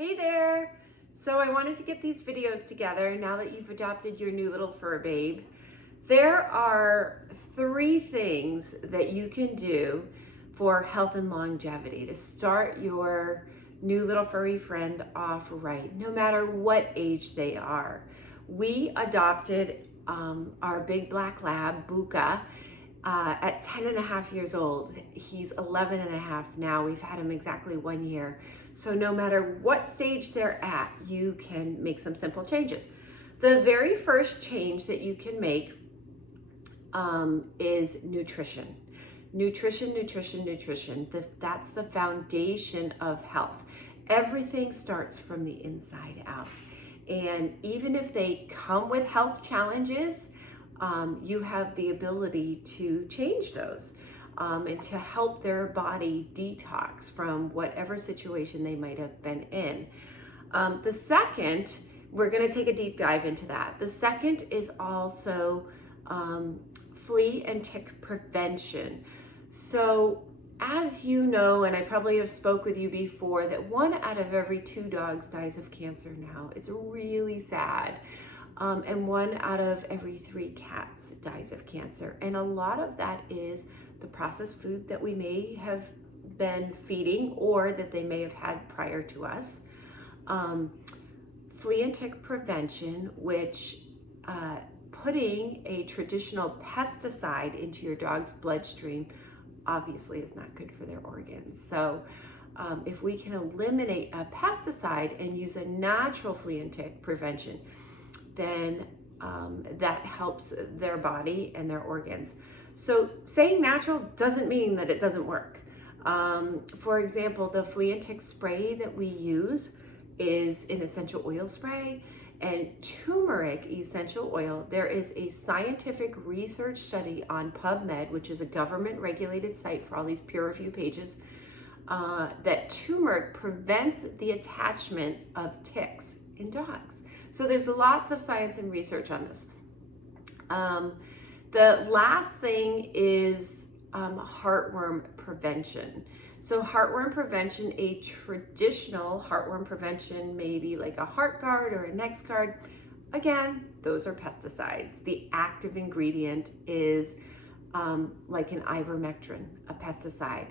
Hey there! So I wanted to get these videos together now that you've adopted your new little fur babe. There are 3 things that you can do for health and longevity to start your new little furry friend off right, no matter what age they are. We adopted our big black lab, Buka, at 10 and a half years old. He's 11 and a half now. We've had him exactly 1 year. So no matter what stage they're at, you can make some simple changes. The very first change that you can make is nutrition. Nutrition. That's the foundation of health. Everything starts from the inside out. And even if they come with health challenges, you have the ability to change those and to help their body detox from whatever situation they might have been in. The second, we're going to take a deep dive into that. The second is also flea and tick prevention. So as you know, and I probably have spoke with you before, that 1 out of every 2 dogs dies of cancer now. It's really sad. And 1 out of every 3 cats dies of cancer. And a lot of that is the processed food that we may have been feeding or that they may have had prior to us. Flea and tick prevention, which putting a traditional pesticide into your dog's bloodstream obviously is not good for their organs. So if we can eliminate a pesticide and use a natural flea and tick prevention, then that helps their body and their organs. So saying natural doesn't mean that it doesn't work. For example, the flea and tick spray that we use is an essential oil spray, and turmeric essential oil. There is a scientific research study on PubMed, which is a government regulated site for all these peer review pages, that turmeric prevents the attachment of ticks in dogs. So there's lots of science and research on this. The last thing is heartworm prevention. So heartworm prevention, a traditional heartworm prevention, maybe like a heart guard or a neck guard. Again, those are pesticides. The active ingredient is like an ivermectin, a pesticide.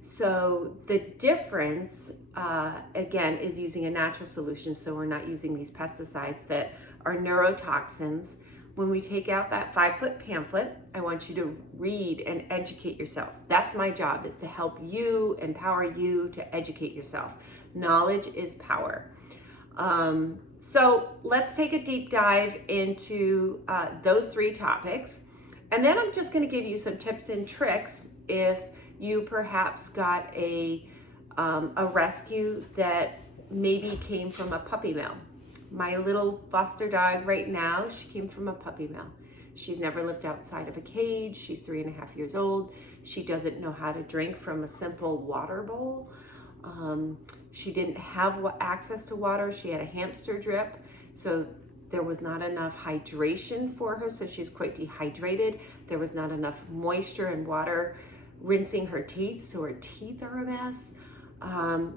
So the difference, again, is using a natural solution. So we're not using these pesticides that are neurotoxins. When we take out that 5-foot pamphlet, I want you to read and educate yourself. That's my job, is to help you, empower you to educate yourself. Knowledge is power. So let's take a deep dive into those 3 topics. And then I'm just going to give you some tips and tricks if you perhaps got a rescue that maybe came from a puppy mill. My little foster dog right now, she came from a puppy mill. She's never lived outside of a cage. She's 3.5 years old. She doesn't know how to drink from a simple water bowl. She didn't have access to water. She had a hamster drip, so there was not enough hydration for her, so she's quite dehydrated. There was not enough moisture and water rinsing her teeth, so her teeth are a mess.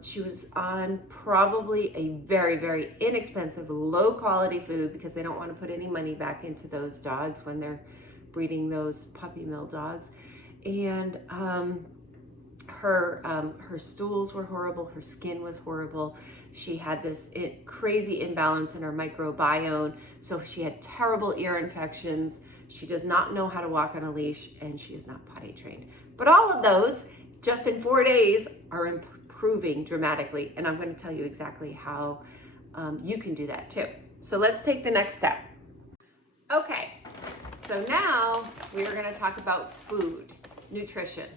She was on probably a very, very inexpensive, low quality food because they don't want to put any money back into those dogs when they're breeding those puppy mill dogs. And her stools were horrible. Her skin was horrible. She had this crazy imbalance in her microbiome. So she had terrible ear infections. She does not know how to walk on a leash, and she is not potty trained. But all of those, just in 4 days, are improving dramatically. And I'm going to tell you exactly how you can do that too. So let's take the next step. Okay, so now we are going to talk about food, nutrition.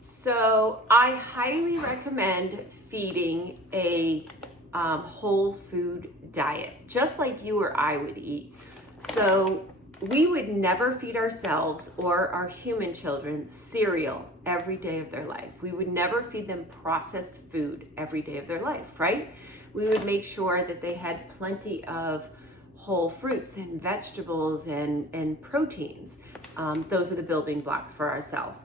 So I highly recommend feeding a whole food diet, just like you or I would eat. So we would never feed ourselves or our human children cereal every day of their life. We would never feed them processed food every day of their life, right? We would make sure that they had plenty of whole fruits and vegetables and proteins. Those are the building blocks for our cells.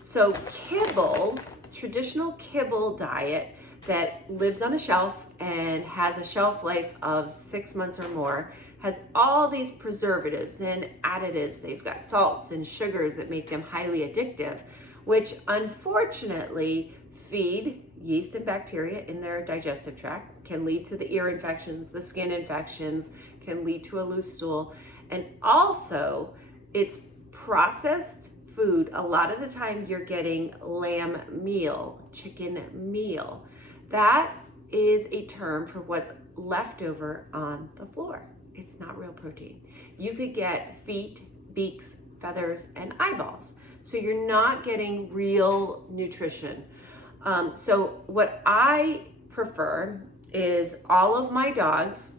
So kibble, traditional kibble diet that lives on a shelf and has a shelf life of 6 months or more, has all these preservatives and additives. They've got salts and sugars that make them highly addictive, which unfortunately feed yeast and bacteria in their digestive tract, can lead to the ear infections, the skin infections, can lead to a loose stool. And also, it's processed food. A lot of the time you're getting lamb meal, chicken meal. That is a term for what's left over on the floor. It's not real protein. You could get feet, beaks, feathers, and eyeballs. So you're not getting real nutrition. So what I prefer is all of my dogs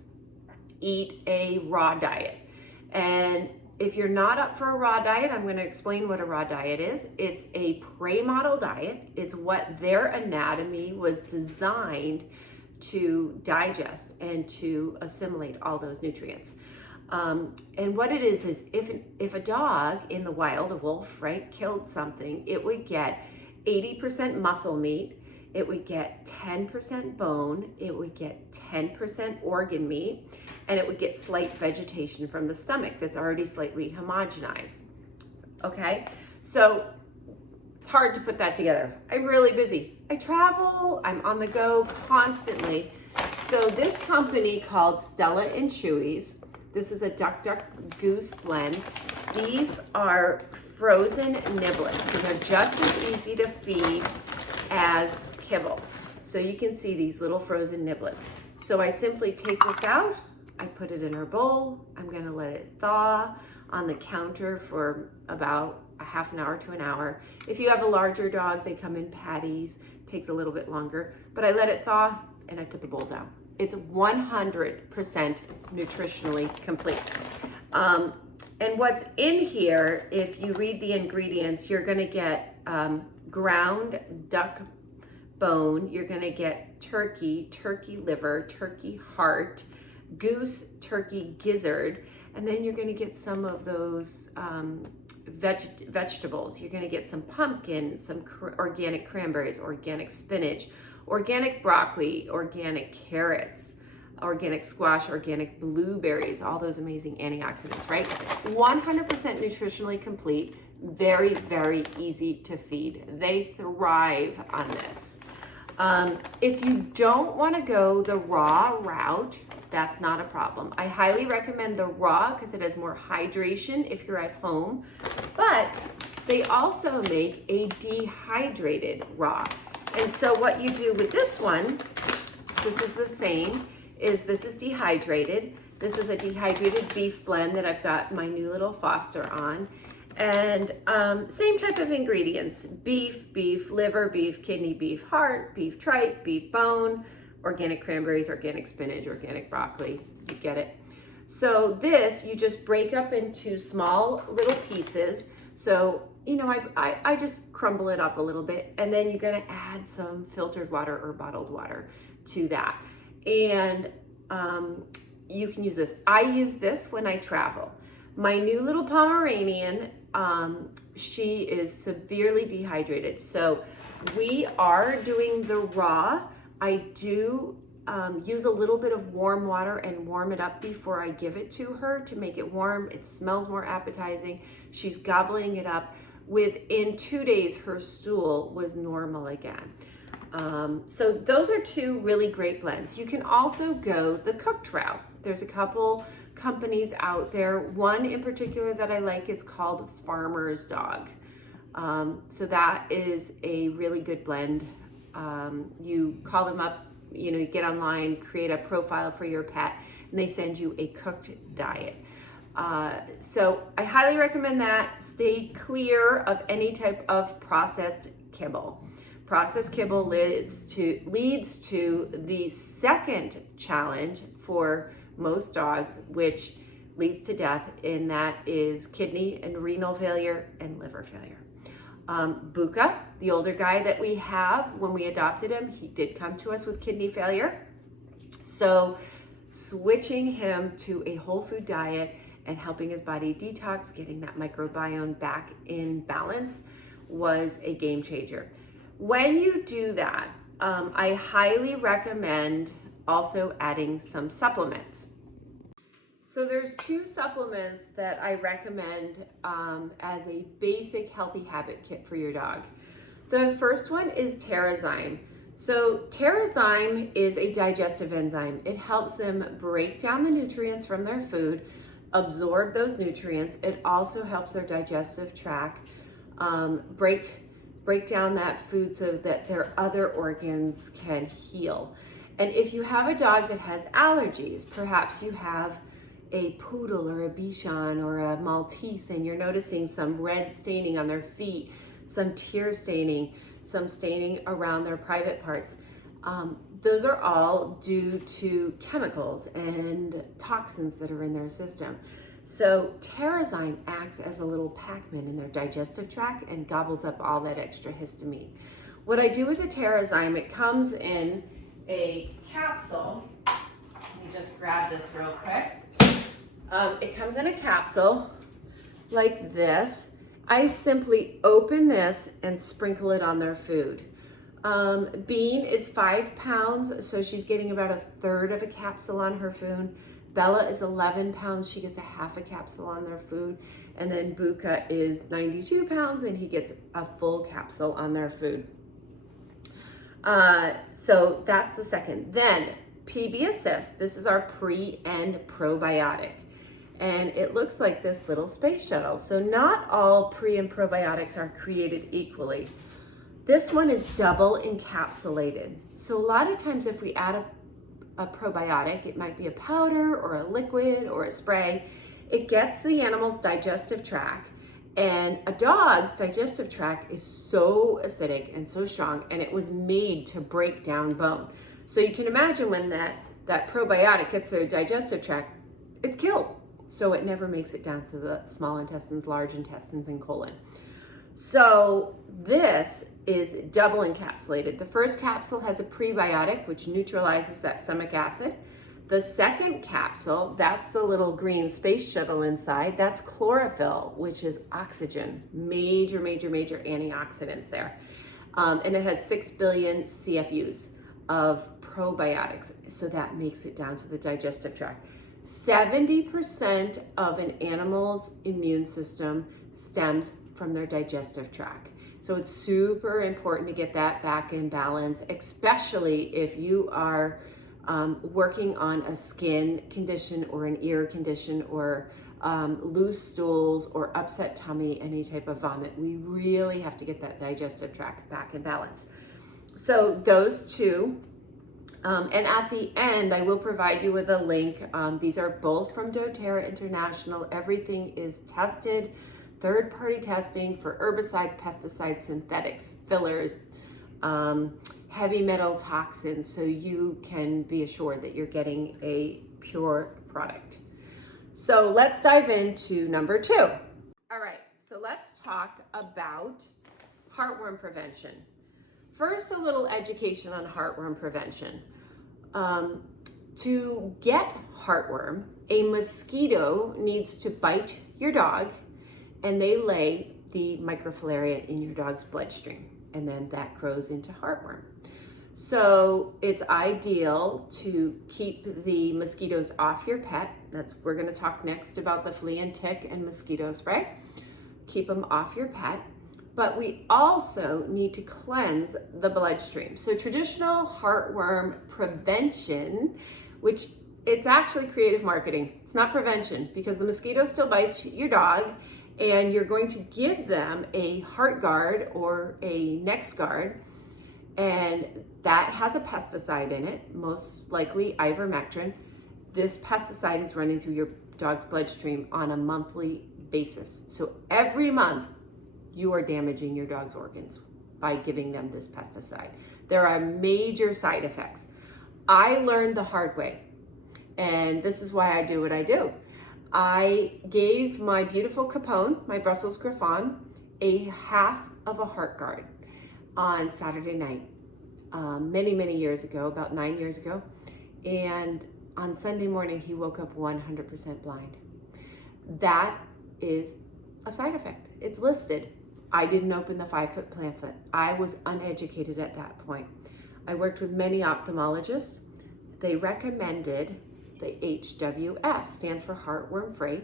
eat a raw diet. And if you're not up for a raw diet, I'm going to explain what a raw diet is. It's a prey model diet. It's what their anatomy was designed to digest and to assimilate all those nutrients. And what it is if a dog in the wild, a wolf, right, killed something, it would get 80% muscle meat, it would get 10% bone, it would get 10% organ meat, and it would get slight vegetation from the stomach that's already slightly homogenized. Okay, so it's hard to put that together. I'm really busy. I travel, I'm on the go constantly. So this company called Stella and Chewy's, this is a Duck Duck Goose blend. These are frozen niblets, so they're just as easy to feed as kibble. So you can see these little frozen niblets. So I simply take this out, I put it in her bowl, I'm gonna let it thaw on the counter for about a half an hour to an hour. If you have a larger dog, they come in patties, takes a little bit longer, but I let it thaw and I put the bowl down. It's 100% nutritionally complete. And what's in here, if you read the ingredients, you're gonna get ground duck bone, you're gonna get turkey, turkey liver, turkey heart, goose, turkey gizzard, and then you're gonna get some of those vegetables. You're gonna get some pumpkin, some organic cranberries, organic spinach, organic broccoli, organic carrots, organic squash, organic blueberries, all those amazing antioxidants, right? 100% nutritionally complete, very, very easy to feed. They thrive on this. If you don't want to go the raw route, that's not a problem. I highly recommend the raw because it has more hydration if you're at home, but they also make a dehydrated raw. And so what you do with this one, this is the same, is this is dehydrated. This is a dehydrated beef blend that I've got my new little Foster on. And same type of ingredients, beef, liver, beef, kidney, beef, heart, beef tripe, beef bone, organic cranberries, organic spinach, organic broccoli, you get it. So this, you just break up into small little pieces. So, you know, I just crumble it up a little bit, and then you're gonna add some filtered water or bottled water to that. And you can use this. I use this when I travel. My new little Pomeranian, she is severely dehydrated. So we are doing the raw. I do use a little bit of warm water and warm it up before I give it to her to make it warm. It smells more appetizing. She's gobbling it up. Within 2 days, her stool was normal again. So those are two really great blends. You can also go the cooked route. There's a couple companies out there. One in particular that I like is called Farmer's Dog. So that is a really good blend. You call them up, you know, you get online, create a profile for your pet, and they send you a cooked diet. So I highly recommend that. Stay clear of any type of processed kibble. Processed kibble leads to the second challenge for most dogs, which leads to death, and that is kidney and renal failure and liver failure. Buka, the older guy that we have, when we adopted him, he did come to us with kidney failure. So switching him to a whole food diet and helping his body detox, getting that microbiome back in balance was a game changer. When you do that, I highly recommend also adding some supplements. So there's 2 supplements that I recommend as a basic healthy habit kit for your dog. The first one is Terrazyme. So Terrazyme is a digestive enzyme. It helps them break down the nutrients from their food, absorb those nutrients. It also helps their digestive tract break down that food so that their other organs can heal. And if you have a dog that has allergies, perhaps you have a poodle or a Bichon or a Maltese and you're noticing some red staining on their feet, some tear staining, some staining around their private parts. Those are all due to chemicals and toxins that are in their system. So Terrazyme acts as a little Pac-Man in their digestive tract and gobbles up all that extra histamine. What I do with the Terrazyme, it comes in a capsule. Let me just grab this real quick. It comes in a capsule like this. I simply open this and sprinkle it on their food. Bean is 5 pounds, so she's getting about 1/3 of a capsule on her food. Bella is 11 pounds, she gets a half a capsule on their food. And then Buka is 92 pounds and he gets a full capsule on their food. So that's the second. Then PB Assist, this is our pre and probiotic. And it looks like this little space shuttle. So not all pre and probiotics are created equally. This one is double encapsulated. So a lot of times if we add a probiotic, it might be a powder or a liquid or a spray, it gets the animal's digestive tract. And a dog's digestive tract is so acidic and so strong, and it was made to break down bone. So you can imagine when that probiotic gets to the digestive tract, it's killed. So it never makes it down to the small intestines, large intestines, and colon. So this is double encapsulated. The first capsule has a prebiotic, which neutralizes that stomach acid. The second capsule, that's the little green space shuttle inside, that's chlorophyll, which is oxygen. Major antioxidants there. And it has 6 billion CFUs of probiotics. So that makes it down to the digestive tract. 70% of an animal's immune system stems from their digestive tract. So it's super important to get that back in balance, especially if you are working on a skin condition or an ear condition or loose stools or upset tummy, any type of vomit. We really have to get that digestive tract back in balance. So those 2. And at the end, I will provide you with a link. These are both from doTERRA International. Everything is tested, third-party testing for herbicides, pesticides, synthetics, fillers, heavy metal toxins, so you can be assured that you're getting a pure product. So let's dive into number 2. All right, so let's talk about heartworm prevention. First, a little education on heartworm prevention. To get heartworm, a mosquito needs to bite your dog and they lay the microfilaria in your dog's bloodstream, and then that grows into heartworm. So it's ideal to keep the mosquitoes off your pet. We're going to talk next about the flea and tick and mosquito spray. Keep them off your pet. But we also need to cleanse the bloodstream. So traditional heartworm prevention, which it's actually creative marketing. It's not prevention, because the mosquito still bites your dog and you're going to give them a heart guard or a neck guard, and that has a pesticide in it, most likely ivermectin. This pesticide is running through your dog's bloodstream on a monthly basis. So every month, you are damaging your dog's organs by giving them this pesticide. There are major side effects. I learned the hard way, and this is why I do what I do. I gave my beautiful Capone, my Brussels Griffon, a half of a heart guard on Saturday night, many years ago, about 9 years ago. And on Sunday morning, he woke up 100% blind. That is a side effect. It's listed. I didn't open the 5-foot pamphlet. I was uneducated at that point. I worked with many ophthalmologists. they recommended the HWF, stands for heartworm free.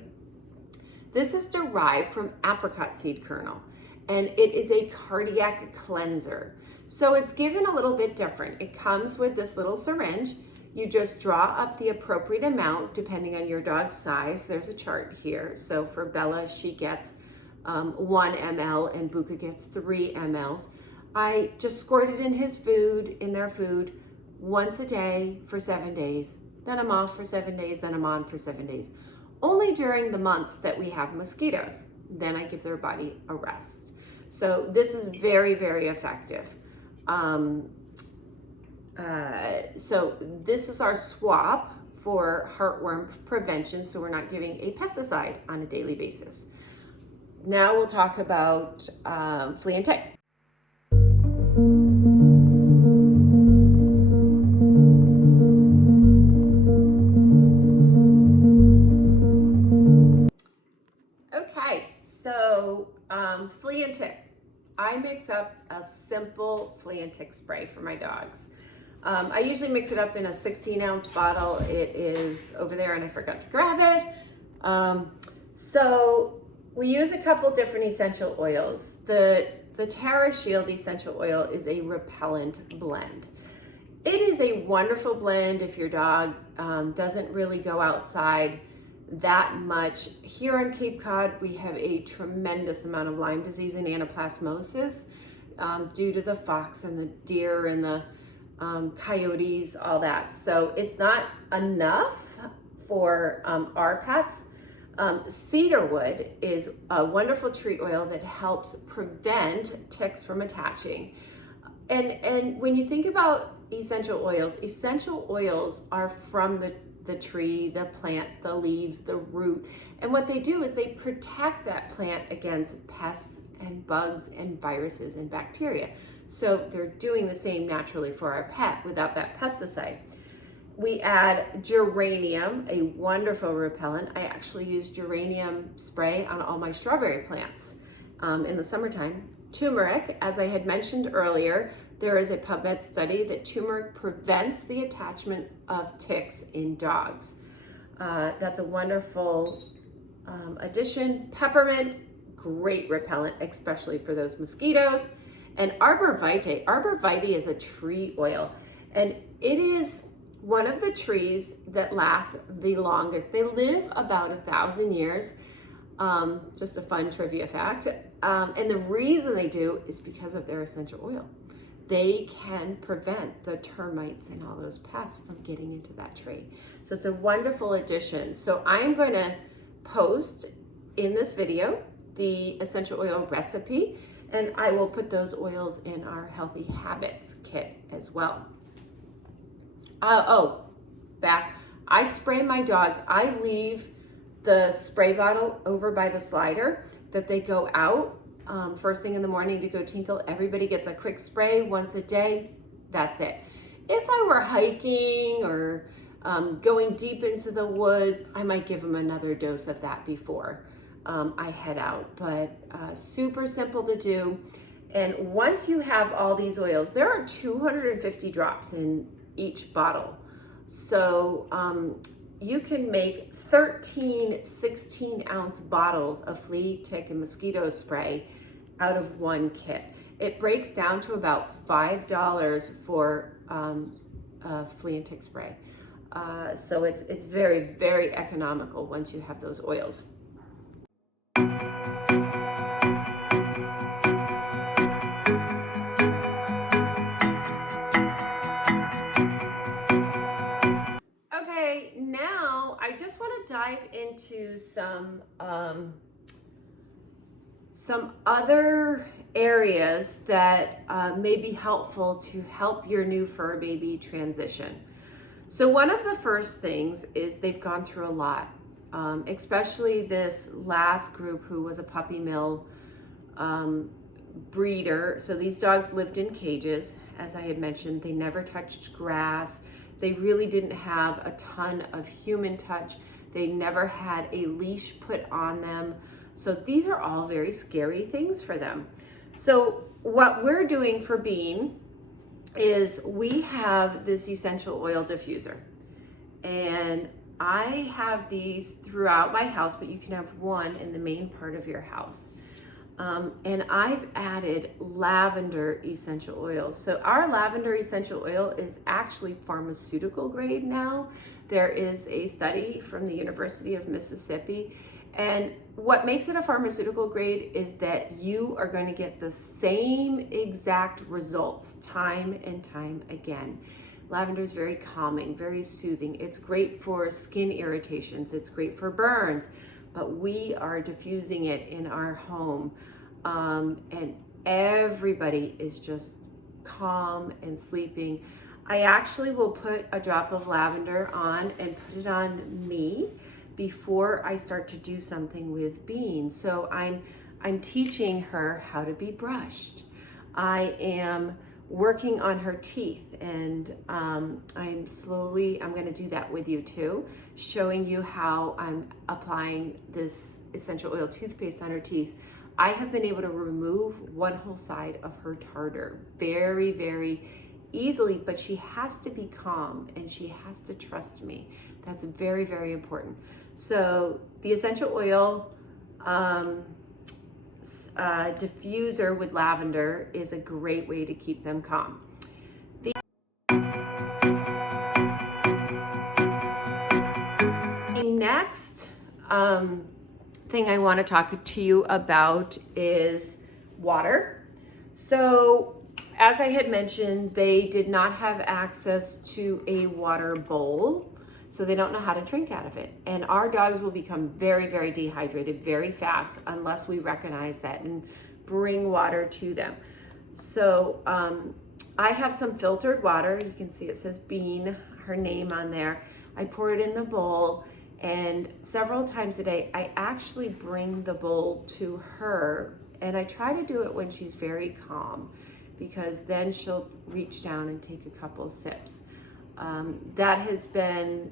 This is derived from apricot seed kernel, and it is a cardiac cleanser. So it's given a little bit different. It comes with this little syringe. You just draw up the appropriate amount depending on your dog's size. There's a chart here. So for Bella, she gets 1 ml and Buka gets 3 mLs. I just squirt it in their food once a day for 7 days. Then I'm off for 7 days, then I'm on for 7 days. Only during the months that we have mosquitoes. Then I give their body a rest. So this is very, very effective. So this is our swap for heartworm prevention, so we're not giving a pesticide on a daily basis. Now we'll talk about flea and tick. Okay, so flea and tick. I mix up a simple flea and tick spray for my dogs. I usually mix it up in a 16-ounce bottle. It is over there and I forgot to grab it. So we use a couple different essential oils. The Terra Shield essential oil is a repellent blend. It is a wonderful blend if your dog doesn't really go outside that much. Here on Cape Cod, we have a tremendous amount of Lyme disease and anaplasmosis due to the fox and the deer and the coyotes, all that. So it's not enough for our pets. Cedarwood is a wonderful tree oil that helps prevent ticks from attaching. And when you think about essential oils are from the tree, the plant, the leaves, the root. And what they do is they protect that plant against pests and bugs and viruses and bacteria. So they're doing the same naturally for our pet without that pesticide. We add geranium, a wonderful repellent. I actually use geranium spray on all my strawberry plants in the summertime. Turmeric, as I had mentioned earlier, there is a PubMed study that turmeric prevents the attachment of ticks in dogs. That's a wonderful addition. Peppermint, great repellent, especially for those mosquitoes. And arbor vitae is a tree oil, and it is one of the trees that lasts the longest. They live about 1,000 years. Just a fun trivia fact. And the reason they do is because of their essential oil. They can prevent the termites and all those pests from getting into that tree. So it's a wonderful addition. So I'm going to post in this video the essential oil recipe, and I will put those oils in our Healthy Habits kit as well. I spray my dogs. I leave the spray bottle over by the slider that they go out first thing in the morning to go tinkle. Everybody gets a quick spray once a day. That's it. If I were hiking or going deep into the woods, I might give them another dose of that before I head out. But super simple to do. And once you have all these oils, there are 250 drops in each bottle. So you can make 13 16-ounce bottles of flea, tick, and mosquito spray out of one kit. It breaks down to about $5 for flea and tick spray. So it's very, very economical once you have those oils. Okay, now I just want to dive into some other areas that may be helpful to help your new fur baby transition. So one of the first things is they've gone through a lot, especially this last group who was a puppy mill breeder. So these dogs lived in cages, as I had mentioned. They never touched grass. They really didn't have a ton of human touch. They never had a leash put on them. So these are all very scary things for them. So what we're doing for Bean is we have this essential oil diffuser, and I have these throughout my house, but you can have one in the main part of your house. And I've added lavender essential oil. So our lavender essential oil is actually pharmaceutical grade now. There is a study from the University of Mississippi. And what makes it a pharmaceutical grade is that you are going to get the same exact results time and time again. Lavender is very calming, very soothing. It's great for skin irritations. It's great for burns, but we are diffusing it in our home. And everybody is just calm and sleeping. I actually will put a drop of lavender on and put it on me before I start to do something with Bean. So I'm teaching her how to be brushed. I am working on her teeth, and I'm going to do that with you too, showing you how I'm applying this essential oil toothpaste on her teeth. I have been able to remove one whole side of her tartar very, very easily, but she has to be calm and she has to trust me. That's very, very important. So the essential oil diffuser with lavender is a great way to keep them calm. The next thing I want to talk to you about is water. So as I had mentioned, they did not have access to a water bowl, so they don't know how to drink out of it. And our dogs will become very, very dehydrated very fast unless we recognize that and bring water to them. So I have some filtered water. You can see it says Bean, her name on there. I pour it in the bowl, and several times a day, I actually bring the bowl to her, and I try to do it when she's very calm, because then she'll reach down and take a couple sips. That has been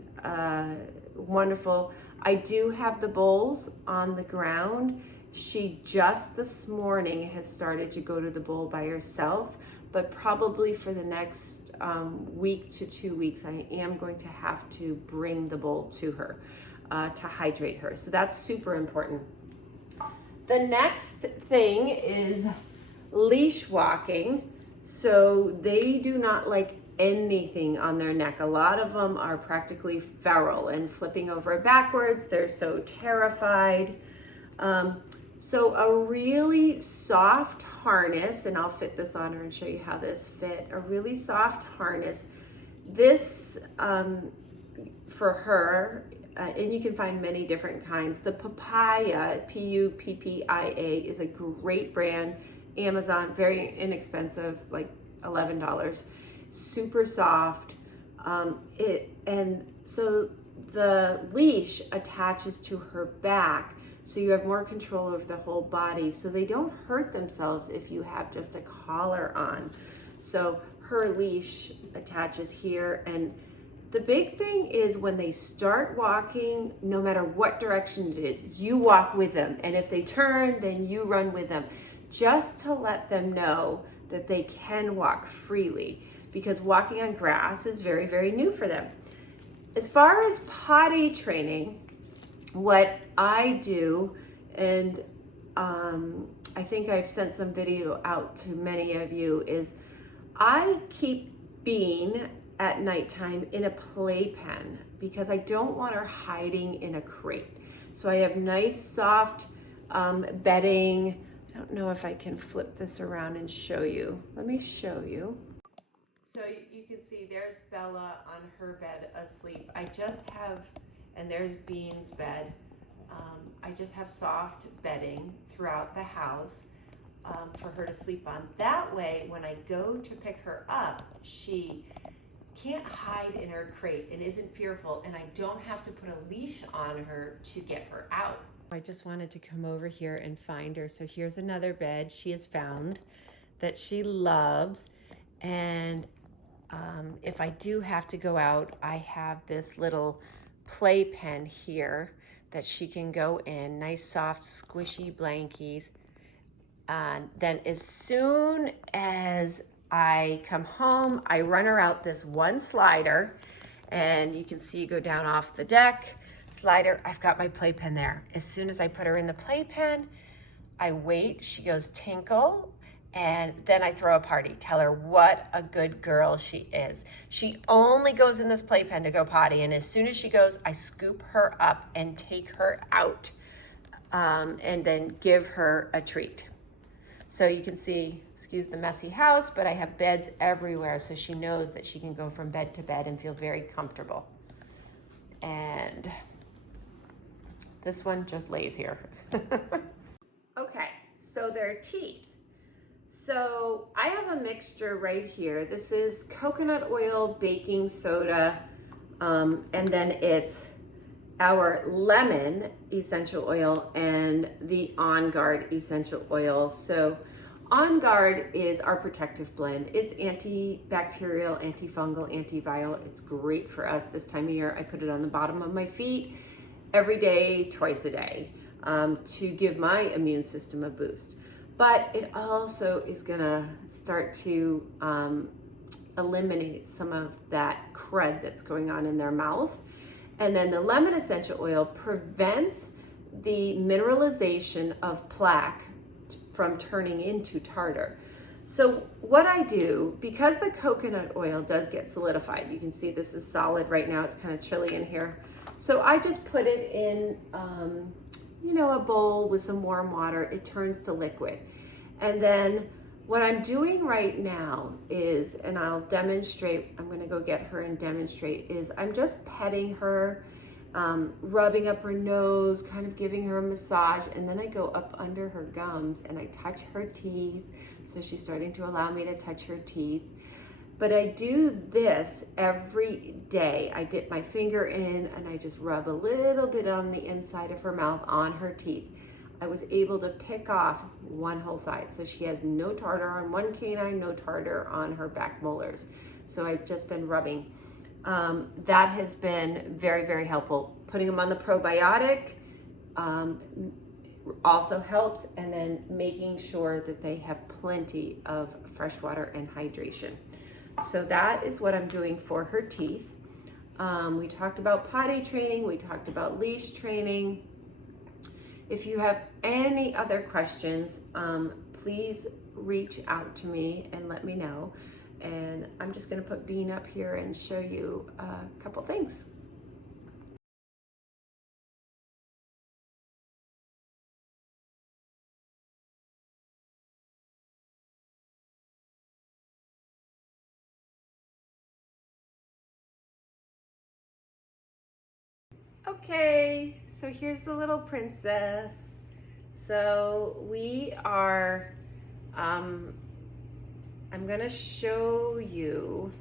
wonderful. I do have the bowls on the ground. She just this morning has started to go to the bowl by herself, but probably for the next week to 2 weeks, I am going to have to bring the bowl to her to hydrate her. So that's super important. The next thing is leash walking. So they do not like anything on their neck. A lot of them are practically feral and flipping over backwards. They're so terrified. So a really soft harness, and I'll fit this on her and show you how this fit, a really soft harness. This for her, and you can find many different kinds. The Papaya, Puppia, is a great brand. Amazon, very inexpensive, like $11. Super soft. And so the leash attaches to her back, so you have more control over the whole body, so they don't hurt themselves if you have just a collar on. So her leash attaches here, and the big thing is when they start walking, no matter what direction it is, you walk with them, and if they turn, then you run with them, just to let them know that they can walk freely, because walking on grass is very, very new for them. As far as potty training, what I do, and I think I've sent some video out to many of you, is I keep Bean at nighttime in a playpen because I don't want her hiding in a crate. So I have nice soft bedding. I don't know if I can flip this around and show you. Let me show you. So you can see there's Bella on her bed asleep. I just have, and there's Bean's bed. I just have soft bedding throughout the house for her to sleep on. That way, when I go to pick her up, she can't hide in her crate and isn't fearful, and I don't have to put a leash on her to get her out. I just wanted to come over here and find her. So here's another bed she has found that she loves. And if I do have to go out, I have this little playpen here that she can go in, nice soft squishy blankies. Then as soon as I come home, I run her out this one slider, and you can see go down off the deck, slider, I've got my playpen there. As soon as I put her in the playpen, I wait, she goes tinkle, and then I throw a party. Tell her what a good girl she is. She only goes in this playpen to go potty, and as soon as she goes, I scoop her up and take her out, and then give her a treat. So you can see, excuse the messy house, but I have beds everywhere, so she knows that she can go from bed to bed and feel very comfortable. And this one just lays here. Okay, so their teeth. So I have a mixture right here. This is coconut oil, baking soda, and then it's our lemon essential oil and the On Guard essential oil. So On Guard is our protective blend. It's antibacterial, antifungal, antiviral. It's great for us this time of year. I put it on the bottom of my feet every day, twice a day, to give my immune system a boost. But it also is gonna start to eliminate some of that crud that's going on in their mouth. And then the lemon essential oil prevents the mineralization of plaque from turning into tartar. So what I do, because the coconut oil does get solidified, you can see this is solid right now, it's kind of chilly in here. So I just put it in, a bowl with some warm water, it turns to liquid. And then what I'm doing right now is, and I'll demonstrate, I'm gonna go get her and demonstrate, is I'm just petting her, rubbing up her nose, kind of giving her a massage, and then I go up under her gums and I touch her teeth. So she's starting to allow me to touch her teeth. But I do this every day. I dip my finger in and I just rub a little bit on the inside of her mouth on her teeth. I was able to pick off one whole side. So she has no tartar on one canine, no tartar on her back molars. So I've just been rubbing. That has been very, very helpful. Putting them on the probiotic also helps, and then making sure that they have plenty of fresh water and hydration. So that is what I'm doing for her teeth. We talked about potty training, we talked about leash training. If you have any other questions, please reach out to me and let me know. And I'm just gonna put Bean up here and show you a couple things. Okay, so here's the little princess. So we are, I'm gonna show you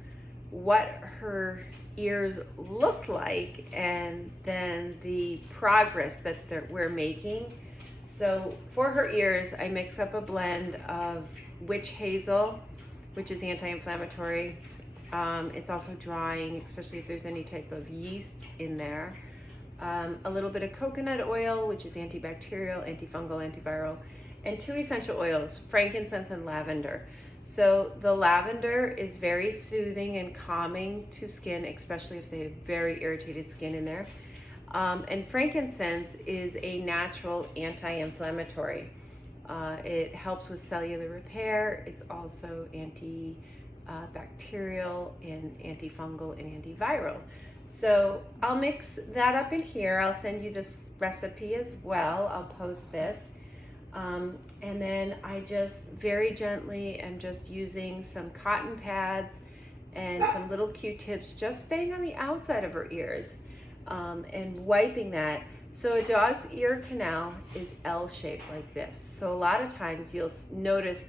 what her ears look like and then the progress that we're making. So for her ears, I mix up a blend of witch hazel, which is anti-inflammatory. It's also drying, especially if there's any type of yeast in there. A little bit of coconut oil, which is antibacterial, antifungal, antiviral, and 2 essential oils, frankincense and lavender. So the lavender is very soothing and calming to skin, especially if they have very irritated skin in there. And frankincense is a natural anti-inflammatory. It helps with cellular repair. It's also antibacterial and antifungal and antiviral. So I'll mix that up in here. I'll send you this recipe as well. I'll post this. And then I just very gently am just using some cotton pads and some little Q-tips, just staying on the outside of her ears, and wiping that. So a dog's ear canal is L-shaped like this. So a lot of times you'll notice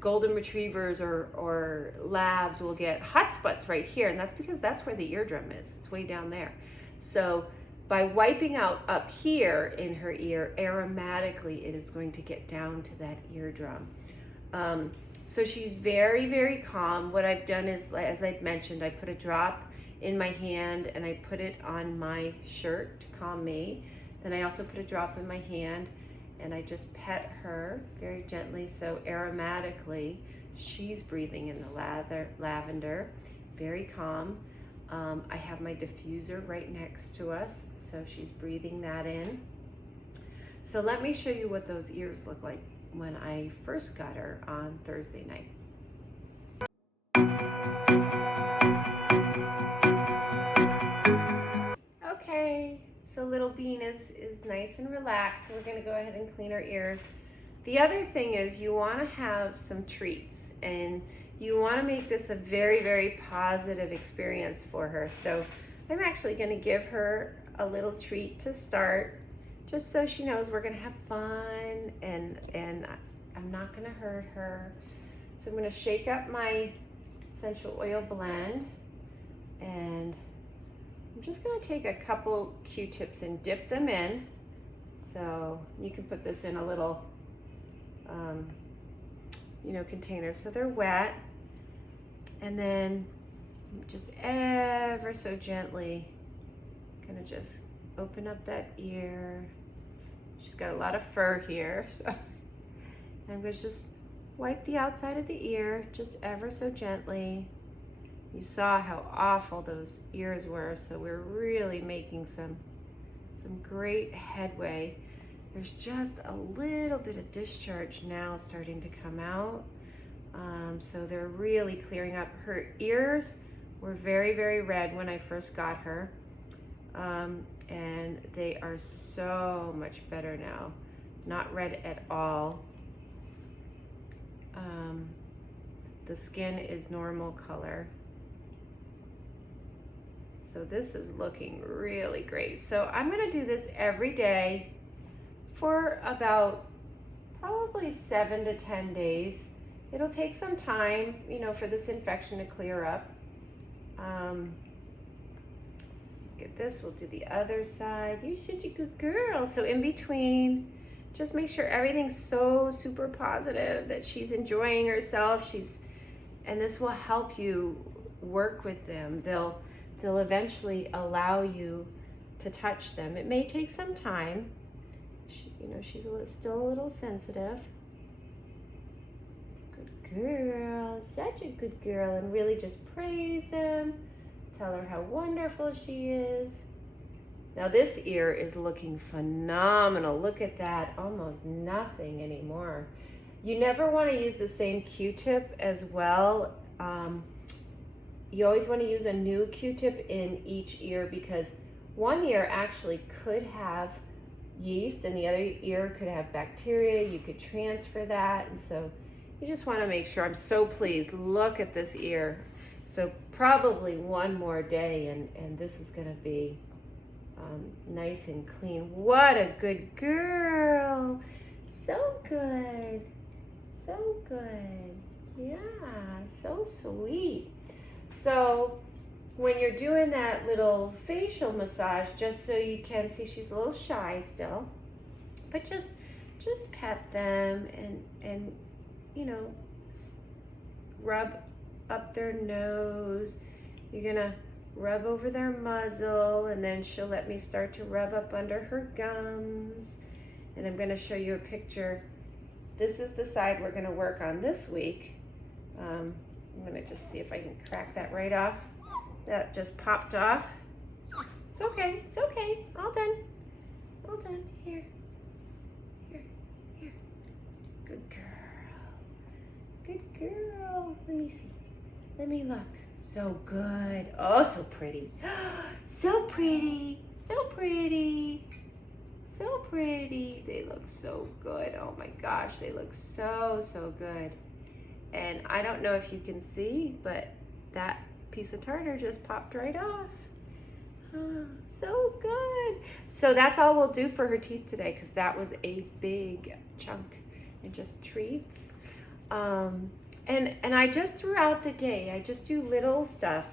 golden retrievers or labs will get hot spots right here, and that's because that's where the eardrum is. It's way down there. So by wiping out up here in her ear, aromatically it is going to get down to that eardrum. So she's very, very calm. What I've done is, as I've mentioned, I put a drop in my hand and I put it on my shirt to calm me. Then I also put a drop in my hand and I just pet her very gently, so aromatically She's breathing in the lavender, very calm. I have my diffuser right next to us, so she's breathing that in. So let me show you what those ears look like when I first got her on Thursday night. Okay, so little Bean is nice and relaxed, so we're gonna go ahead and clean her ears. The other thing is you wanna have some treats, and you wanna make this a very, very positive experience for her. So I'm actually gonna give her a little treat to start, just so she knows we're gonna have fun, and I'm not gonna hurt her. So I'm gonna shake up my essential oil blend, and I'm just gonna take a couple Q-tips and dip them in. So you can put this in a little, container so they're wet. And then just ever so gently, gonna just open up that ear. She's got a lot of fur here, so I'm gonna just wipe the outside of the ear just ever so gently. You saw how awful those ears were, so we're really making some great headway. There's just a little bit of discharge now starting to come out. So they're really clearing up. Her ears were very, very red when I first got her. And they are so much better now. Not red at all. The skin is normal color. So this is looking really great. So I'm gonna do this every day for about probably 7 to 10 days. It'll take some time, for this infection to clear up. Get this, we'll do the other side. You're such a good girl. So in between, just make sure everything's so super positive, that she's enjoying herself. And this will help you work with them. They'll eventually allow you to touch them. It may take some time. She's still a little sensitive. Good girl, such a good girl. And really just praise them. Tell her how wonderful she is. Now this ear is looking phenomenal. Look at that, almost nothing anymore. You never want to use the same Q-tip as well. You always want to use a new Q-tip in each ear, because one ear actually could have yeast and the other ear could have bacteria. You could transfer that, and so you just want to make sure. I'm so pleased. Look at this ear. So probably one more day and this is going to be nice and clean. What a good girl. So good. So good. Yeah, so sweet. So when you're doing that little facial massage, just so you can see, she's a little shy still, but just pet them and rub up their nose. You're gonna rub over their muzzle, and then she'll let me start to rub up under her gums. And I'm gonna show you a picture. This is the side we're gonna work on this week. I'm gonna just see if I can crack that right off. That just popped off. It's okay, it's okay. All done. All done. Here. Good girl. Good girl. Let me see. Let me look. So good. Oh, so pretty. So pretty. So pretty. So pretty. They look so good. Oh my gosh, they look so, so good. And I don't know if you can see, but that piece of tartar just popped right off. Oh, so good. So that's all we'll do for her teeth today, because that was a big chunk and just treats. And I just throughout the day, I just do little stuff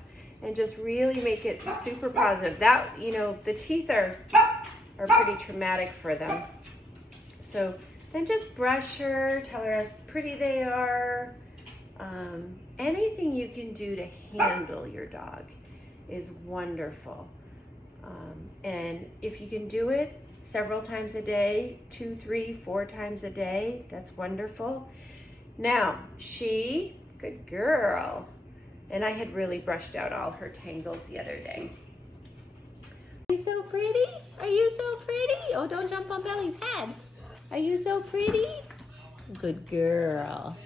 and just really make it super positive. That, the teeth are pretty traumatic for them. So then just brush her, tell her how pretty they are. Anything you can do to handle your dog is wonderful. And if you can do it several times a day, 2, 3, 4 times a day, that's wonderful. Now, she Good girl. And I had really brushed out all her tangles the other day. Are you so pretty? Are you so pretty? Oh, don't jump on Belly's head. Are you so pretty? Good girl.